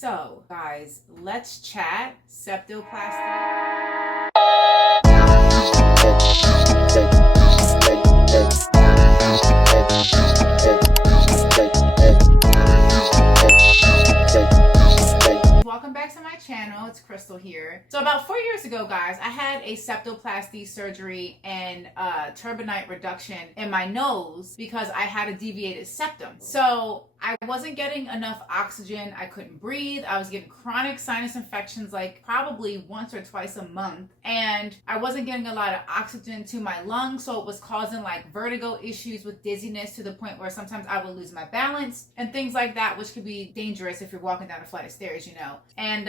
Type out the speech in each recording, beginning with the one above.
So, guys, let's chat septoplasty. Welcome back to my channel. It's Crystal here. So about 4 years ago, guys, I had a septoplasty surgery and turbinate reduction in my nose because I had a deviated septum. So I wasn't getting enough oxygen. I couldn't breathe. I was getting chronic sinus infections like probably once or twice a month. And I wasn't getting a lot of oxygen to my lungs. So it was causing like vertigo issues with dizziness to the point where sometimes I would lose my balance and things like that, which could be dangerous if you're walking down a flight of stairs, you know. And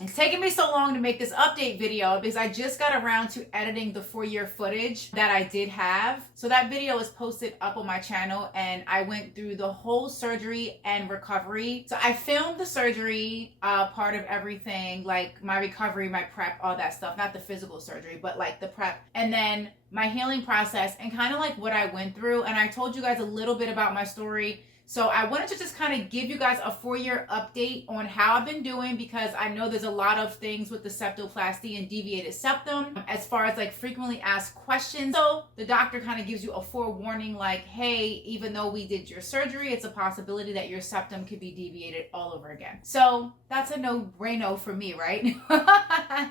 it's taken me so long to make this update video because I just got around to editing the 4-year footage that I did have. So that video is posted up on my channel and I went through the whole surgery and recovery. So I filmed the surgery part of everything, like my recovery, my prep, all that stuff, not the physical surgery, but like the prep, and then my healing process and kind of like what I went through. And I told you guys a little bit about my story. So I wanted to just kind of give you guys a 4-year update on how I've been doing because I know there's a lot of things with the septoplasty and deviated septum as far as like frequently asked questions. So the doctor kind of gives you a forewarning like, hey, even though we did your surgery, it's a possibility that your septum could be deviated all over again. So that's a no-brainer for me, right?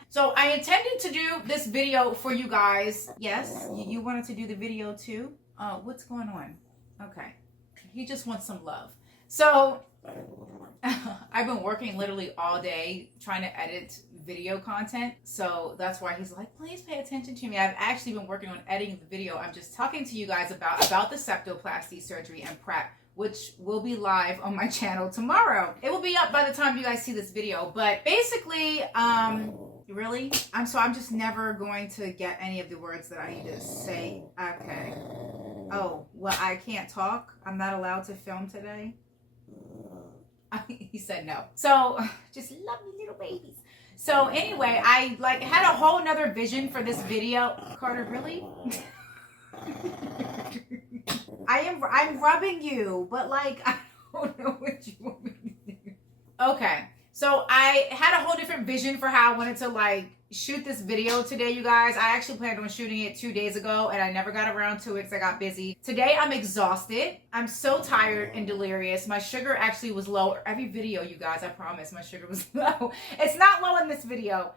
So I intended to do this video for you guys. Yes, you wanted to do the video too? What's going on? Okay. He just wants some love. So I've been working literally all day trying to edit video content. So that's why he's like, please pay attention to me. I've actually been working on editing the video. I'm just talking to you guys about the septoplasty surgery and prep, which will be live on my channel tomorrow. It will be up by the time you guys see this video. But basically, really? I'm just never going to get any of the words that I need to say. Okay. Oh, well, I can't talk. I'm not allowed to film today. He said no. So just love me little babies. So anyway, I like had a whole nother vision for this video. Carter, really? I'm rubbing you, but like I don't know what you want me to do. Okay. So I had a whole different vision for how I wanted to like shoot this video today, you guys. I actually planned on shooting it 2 days ago and I never got around to it because I got busy. Today I'm exhausted. I'm so tired and delirious. My sugar actually was low. Every video, you guys, I promise my sugar was low. It's not low in this video.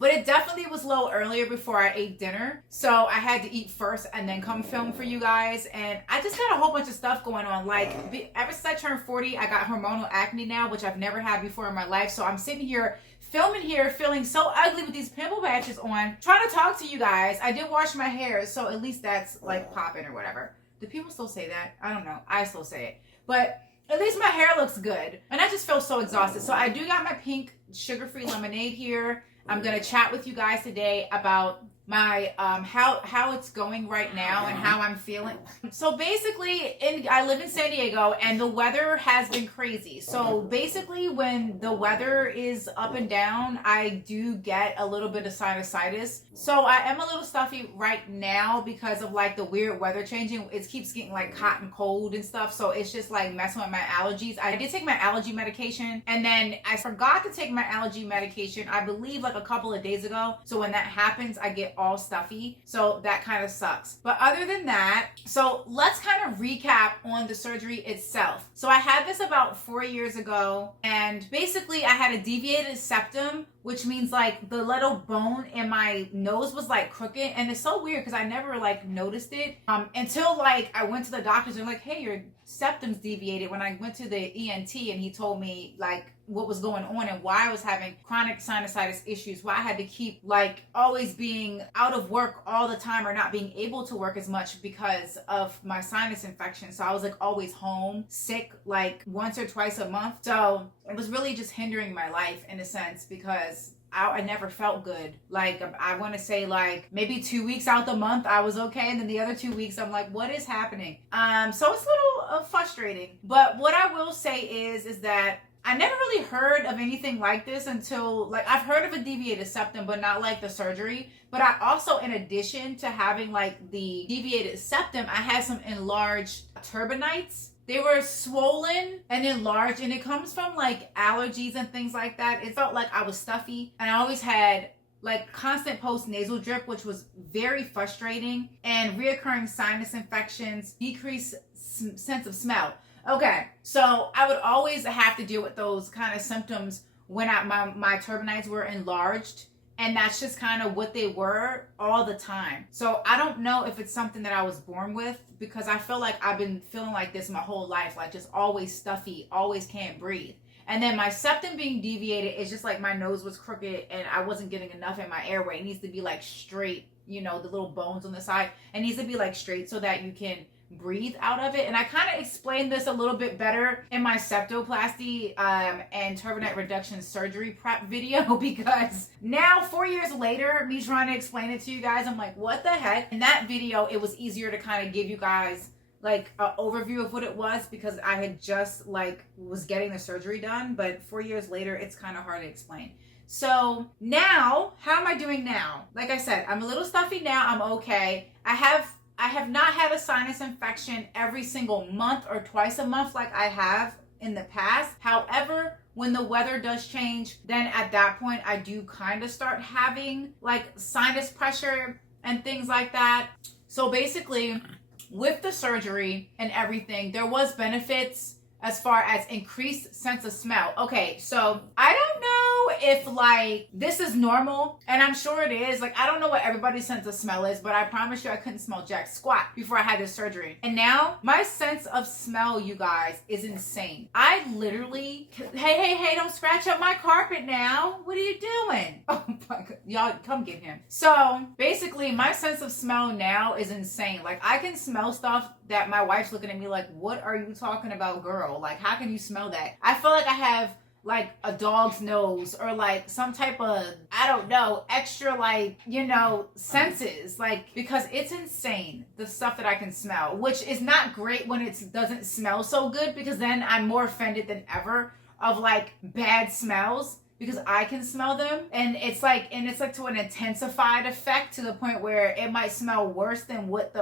But it definitely was low earlier before I ate dinner. So I had to eat first and then come film for you guys. And I just got a whole bunch of stuff going on. Like ever since I turned 40, I got hormonal acne now, which I've never had before in my life. So I'm sitting here filming here, feeling so ugly with these pimple patches on, trying to talk to you guys. I did wash my hair, so at least that's like popping or whatever. Do people still say that? I don't know. I still say it. But at least my hair looks good. And I just feel so exhausted. So I do got my pink sugar-free lemonade here. I'm going to chat with you guys today about my how it's going right now and how I'm feeling. So basically, I live in San Diego and the weather has been crazy. So basically when the weather is up and down, I do get a little bit of sinusitis. So I am a little stuffy right now because of like the weird weather changing. It keeps getting like hot and cold and stuff. So it's just like messing with my allergies. I did take my allergy medication and then I forgot to take my allergy medication, I believe like a couple of days ago. So when that happens, I get all stuffy. So that kind of sucks. But other than that, so let's kind of recap on the surgery itself. So I had this about 4 years ago and basically I had a deviated septum, which means like the little bone in my nose was like crooked. And it's so weird because I never like noticed it until like I went to the doctors and like, hey, your septum's deviated. When I went to the ENT and he told me like what was going on and why I was having chronic sinusitis issues, why I had to keep like always being out of work all the time or not being able to work as much because of my sinus infection. So I was like always home sick like once or twice a month. So it was really just hindering my life in a sense because I never felt good. Like I want to say like maybe 2 weeks out the month I was okay, and then the other 2 weeks I'm like, what is happening? So it's a little frustrating. But what I will say is that I never really heard of anything like this until, like, I've heard of a deviated septum, but not like the surgery. But I also, in addition to having like the deviated septum, I had some enlarged turbinates. they were swollen and enlarged, and it comes from like allergies and things like that. It felt like I was stuffy, and I always had like constant post-nasal drip, which was very frustrating, and reoccurring sinus infections, decreased sense of smell. Okay, so I would always have to deal with those kind of symptoms when my turbinates were enlarged, and that's just kind of what they were all the time. So I don't know if it's something that I was born with, because I feel like I've been feeling like this my whole life, like just always stuffy, always can't breathe. And then my septum being deviated is just like my nose was crooked and I wasn't getting enough in my airway. It needs to be like straight, you know, the little bones on the side. It needs to be like straight so that you can breathe out of it. And I kind of explained this a little bit better in my septoplasty and turbinate reduction surgery prep video, because now 4 years later, me trying to explain it to you guys, I'm like, what the heck? In that video, it was easier to kind of give you guys like an overview of what it was, because I had just like was getting the surgery done, but 4 years later, it's kind of hard to explain. So now, how am I doing now? Like I said, I'm a little stuffy now. I'm okay. I have not had a sinus infection every single month or twice a month like I have in the past. However, when the weather does change, then at that point, I do kind of start having like sinus pressure and things like that. So basically, with the surgery and everything, there was benefits as far as increased sense of smell. Okay, so I don't know if like this is normal, and I'm sure it is. Like, I don't know what everybody's sense of smell is, but I promise you I couldn't smell jack squat before I had this surgery. And now my sense of smell, you guys, is insane. I literally, hey, don't scratch up my carpet now. What are you doing? Oh my God, y'all come get him. So basically my sense of smell now is insane. Like, I can smell stuff that my wife's looking at me like, what are you talking about, girl? Like, how can you smell that? I feel like I have like a dog's nose, or like some type of, I don't know, extra like, you know, senses, like, because it's insane the stuff that I can smell, which is not great when it doesn't smell so good, because then I'm more offended than ever of like bad smells, because I can smell them, and it's like to an intensified effect, to the point where it might smell worse than what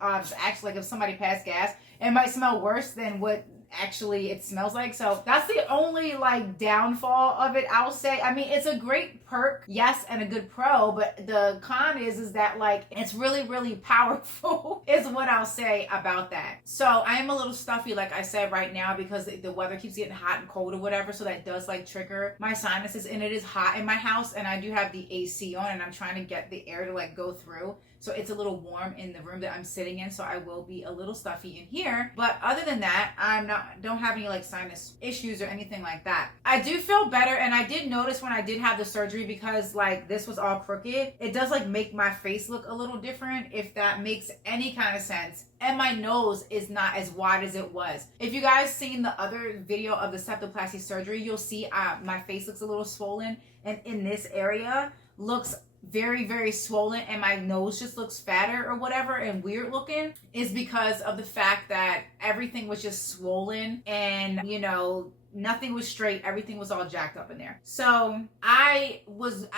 actually, like if somebody passed gas, it might smell worse than what actually it smells like. So that's the only like downfall of it, I'll say. I mean, it's a great perk, yes, and a good pro, but the con is that like it's really, really powerful is what I'll say about that. So I am a little stuffy, like I said, right now, because the weather keeps getting hot and cold or whatever, so that does like trigger my sinuses, and it is hot in my house, and I do have the AC on, and I'm trying to get the air to like go through. So it's a little warm in the room that I'm sitting in, so I will be a little stuffy in here. But other than that, don't have any like sinus issues or anything like that. I do feel better, and I did notice when I did have the surgery, because like this was all crooked, it does like make my face look a little different, if that makes any kind of sense. And my nose is not as wide as it was. If you guys seen the other video of the septoplasty surgery, you'll see my face looks a little swollen, and in this area looks very, very swollen, and my nose just looks fatter or whatever and weird looking, is because of the fact that everything was just swollen, and you know, nothing was straight, everything was all jacked up in there. So I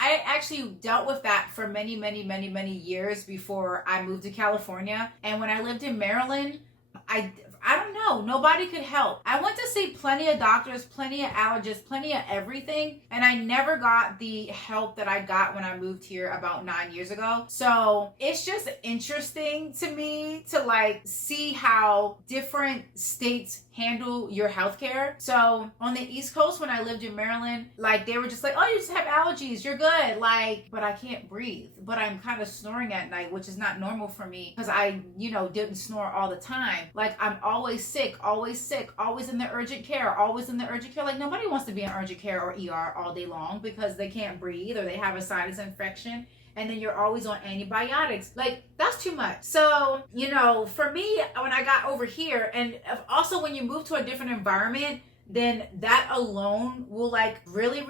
actually dealt with that for many years before I moved to California. And when I lived in Maryland, I don't know, nobody could help. I went to see plenty of doctors, plenty of allergists, plenty of everything, and I never got the help that I got when I moved here about 9 years ago. So it's just interesting to me to like see how different states handle your healthcare. So on the East Coast, when I lived in Maryland, like they were just like, oh, you just have allergies, you're good. Like, but I can't breathe, but I'm kind of snoring at night, which is not normal for me, because I, you know, didn't snore all the time. Like, I'm always sick, always in the urgent care, Like, nobody wants to be in urgent care or ER all day long because they can't breathe or they have a sinus infection, and then you're always on antibiotics. Like, that's too much. So, you know, for me, when I got over here, and also when you move to a different environment, then that alone will like really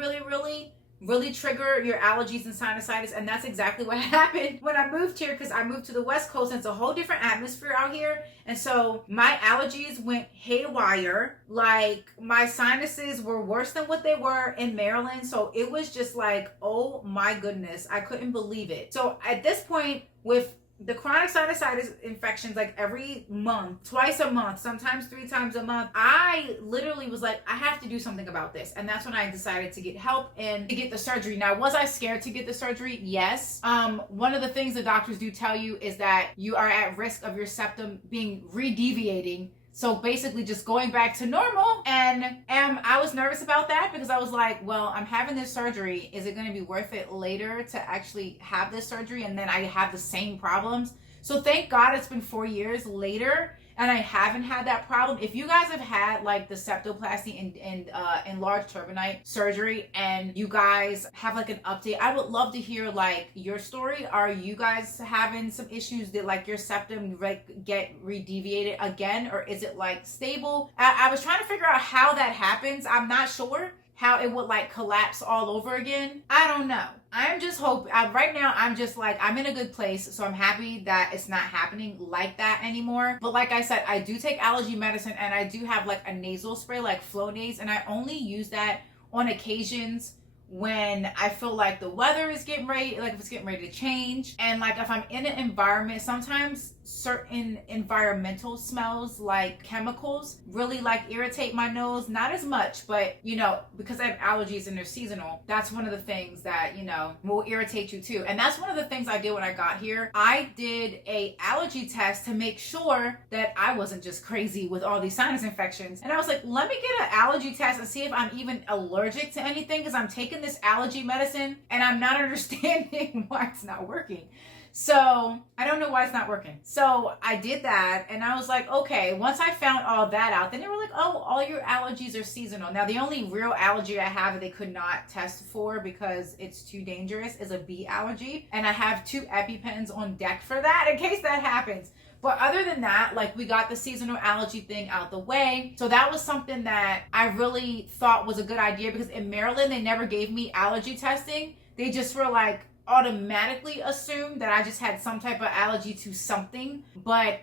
trigger your allergies and sinusitis. And that's exactly what happened when I moved here, because I moved to the West Coast, and it's a whole different atmosphere out here. And so my allergies went haywire. Like, my sinuses were worse than what they were in Maryland. So it was just like, oh my goodness, I couldn't believe it. So at this point, with the chronic sinusitis infections, like every month, twice a month, sometimes 3 times a month, I literally was like, I have to do something about this. And that's when I decided to get help and to get the surgery. Now, was I scared to get the surgery? Yes. One of the things the doctors do tell you is that you are at risk of your septum being redeviating. So basically just going back to normal. And I was nervous about that because I was like, well, I'm having this surgery. Is it going to be worth it later to actually have this surgery? And then I have the same problems. So thank God it's been 4 years later and I haven't had that problem. If you guys have had like the septoplasty and enlarged turbinate surgery and you guys have like an update, I would love to hear like your story. Are you guys having some issues that like your septum like get redeviated again, or is it like stable? I was trying to figure out how that happens. I'm not sure how it would like collapse all over again. I don't know. I'm just hoping, right now I'm just like, I'm in a good place. So I'm happy that it's not happening like that anymore. But like I said, I do take allergy medicine and I do have like a nasal spray, like Flonase, and I only use that on occasions when I feel like the weather is getting ready, like if it's getting ready to change. And like if I'm in an environment, sometimes certain environmental smells like chemicals really like irritate my nose. Not as much, but you know, because I have allergies and they're seasonal, that's one of the things that, you know, will irritate you too. And that's one of the things I did when I got here. I did a allergy test to make sure that I wasn't just crazy with all these sinus infections. And I was like, let me get an allergy test and see if I'm even allergic to anything, because I'm taking this allergy medicine and I'm not understanding why it's not working. So I don't know why it's not working. So I did that and I was like, okay, once I found all that out, then they were like, oh, all your allergies are seasonal. Now, the only real allergy I have that they could not test for because it's too dangerous is a bee allergy. And I have 2 EpiPens on deck for that in case that happens. But other than that, like we got the seasonal allergy thing out the way. So that was something that I really thought was a good idea, because in Maryland, they never gave me allergy testing. They just were like, automatically assumed that I just had some type of allergy to something, but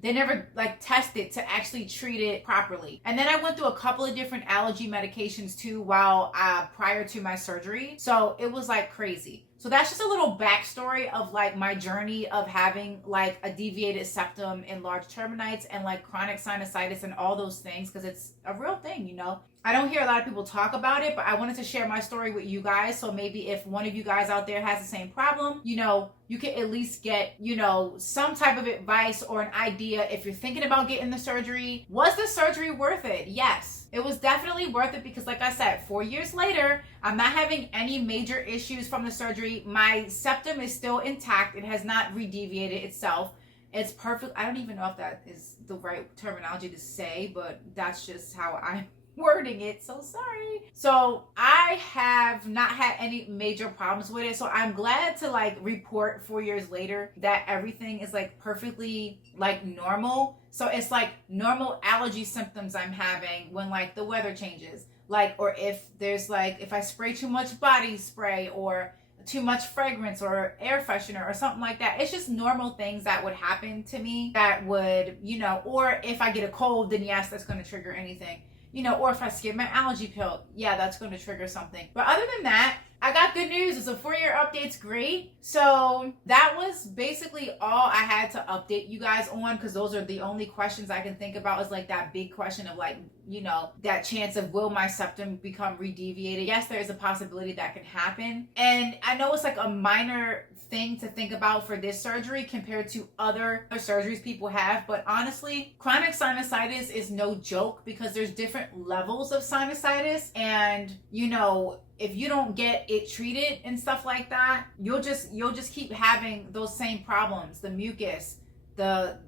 they never like tested to actually treat it properly. And then I went through a couple of different allergy medications too while prior to my surgery, so it was like crazy. So that's just a little backstory of like my journey of having like a deviated septum, enlarged turbinates, and like chronic sinusitis and all those things, because it's a real thing, you know. I don't hear a lot of people talk about it, but I wanted to share my story with you guys. So maybe if one of you guys out there has the same problem, you know, you can at least get, you know, some type of advice or an idea if you're thinking about getting the surgery. Was the surgery worth it? Yes, it was definitely worth it, because like I said, 4 years later, I'm not having any major issues from the surgery. My septum is still intact. It has not redeviated itself. It's perfect. I don't even know if that is the right terminology to say, but that's just how I'm wording it, so sorry. So I have not had any major problems with it, so I'm glad to like report 4 years later that everything is like perfectly like normal. So it's like normal allergy symptoms I'm having when like the weather changes, like, or if there's like, if I spray too much body spray or too much fragrance or air freshener or something like that. It's just normal things that would happen to me that would, you know, or if I get a cold, then yes, that's going to trigger anything. You know, or if I skip my allergy pill, yeah, that's going to trigger something. But other than that, I got good news. It's a 4-year update's great. So that was basically all I had to update you guys on, because those are the only questions I can think about, is like that big question of like, you know, that chance of will my septum become redeviated? Yes, there is a possibility that can happen. And I know it's like a minor thing to think about for this surgery compared to other surgeries people have, but honestly, chronic sinusitis is no joke, because there's different levels of sinusitis, and you know, if you don't get it treated and stuff like that, you'll just keep having those same problems, the mucus, the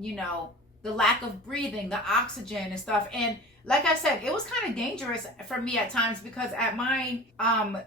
you know, the lack of breathing, the oxygen and stuff. And like I said, it was kind of dangerous for me at times, because at my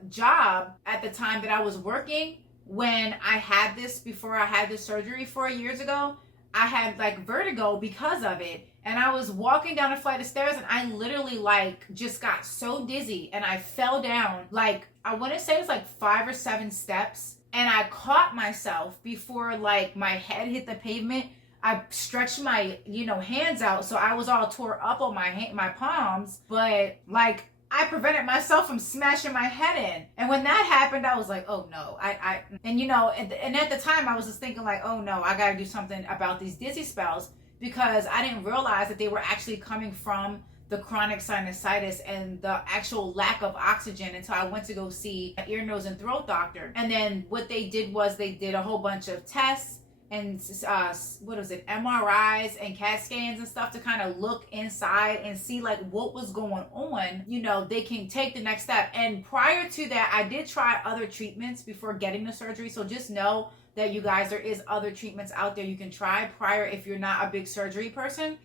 job at the time that I was working, when I had this, before I had this surgery 4 years ago, I had like vertigo because of it. And I was walking down a flight of stairs and I literally like just got so dizzy and I fell down. Like, I want to say it was like 5 or 7 steps, and I caught myself before like my head hit the pavement. I stretched my, you know, hands out, so I was all tore up on my palms, but like I prevented myself from smashing my head in. And when that happened, I was like, oh no, and you know, and at the time I was just thinking like, oh no, I gotta do something about these dizzy spells, because I didn't realize that they were actually coming from the chronic sinusitis and the actual lack of oxygen until I went to go see an ear, nose, and throat doctor. And then what they did was they did a whole bunch of tests and MRIs and CAT scans and stuff to kind of look inside and see like what was going on. You know, they can take the next step. And prior to that, I did try other treatments before getting the surgery. So just know that, you guys, there is other treatments out there you can try prior if you're not a big surgery person.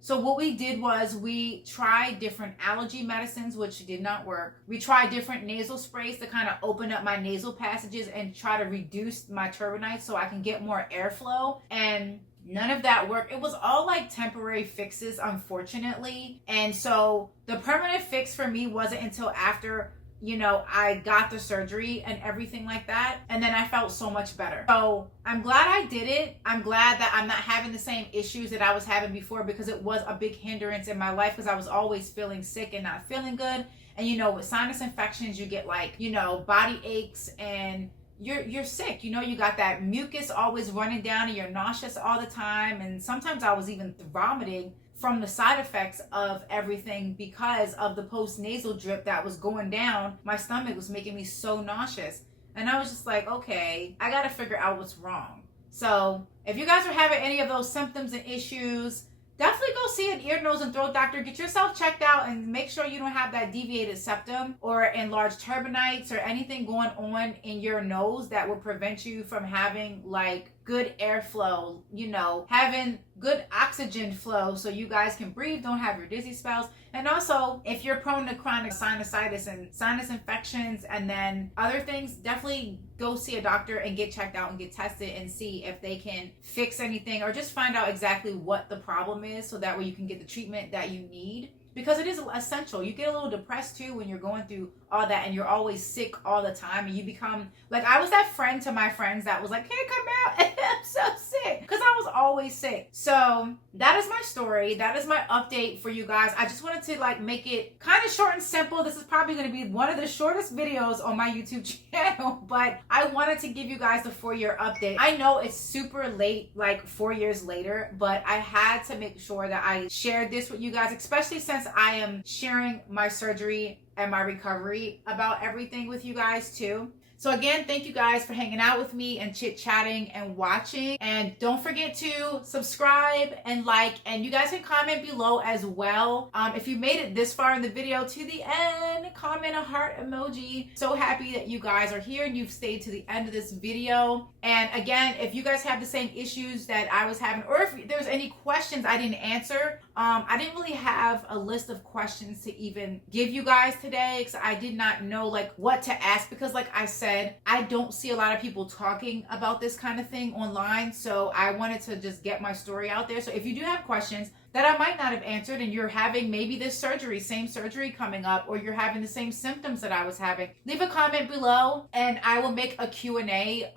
So what we did was we tried different allergy medicines, which did not work. We tried different nasal sprays to kind of open up my nasal passages and try to reduce my turbinates so I can get more airflow, and none of that worked. It was all like temporary fixes, unfortunately. And so the permanent fix for me wasn't until after, you know, I got the surgery and everything like that. And then I felt so much better. So I'm glad I did it. I'm glad that I'm not having the same issues that I was having before, because it was a big hindrance in my life, because I was always feeling sick and not feeling good. And you know, with sinus infections, you get like, you know, body aches and you're sick. You know, you got that mucus always running down and you're nauseous all the time. And sometimes I was even vomiting from the side effects of everything because of the post-nasal drip that was going down. My stomach was making me so nauseous. And I was just like, okay, I got to figure out what's wrong. So if you guys are having any of those symptoms and issues, definitely go see an ear, nose, and throat doctor. Get yourself checked out and make sure you don't have that deviated septum or enlarged turbinates or anything going on in your nose that will prevent you from having like good airflow, you know, having good oxygen flow so you guys can breathe, don't have your dizzy spells. And also, if you're prone to chronic sinusitis and sinus infections and then other things, definitely go see a doctor and get checked out and get tested and see if they can fix anything, or just find out exactly what the problem is so that way you can get the treatment that you need. Because it is essential. You get a little depressed too when you're going through all that and you're always sick all the time, and you become like, I was that friend to my friends that was like, hey, come out, and I'm so sick, because I was always sick. So that is my story. That is my update for you guys. I just wanted to like make it kind of short and simple. This is probably going to be one of the shortest videos on my YouTube channel, but I wanted to give you guys the 4-year update. I know it's super late, like 4 years later, but I had to make sure that I shared this with you guys, especially since I am sharing my surgery and my recovery about everything with you guys too. So again, thank you guys for hanging out with me and chit-chatting and watching. And don't forget to subscribe and like, and you guys can comment below as well. If you made it this far in the video to the end, comment a heart emoji. So happy that you guys are here and you've stayed to the end of this video. And again, if you guys have the same issues that I was having, or if there's any questions I didn't answer, I didn't really have a list of questions to even give you guys today, because I did not know like what to ask, because like I said, I don't see a lot of people talking about this kind of thing online. So I wanted to just get my story out there. So if you do have questions that I might not have answered, and you're having maybe this surgery, same surgery coming up, or you're having the same symptoms that I was having, leave a comment below and I will make a Q&A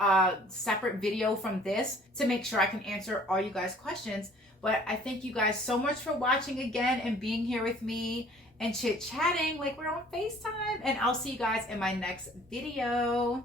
separate video from this to make sure I can answer all you guys' questions. But I thank you guys so much for watching again and being here with me and chit-chatting like we're on FaceTime. And I'll see you guys in my next video.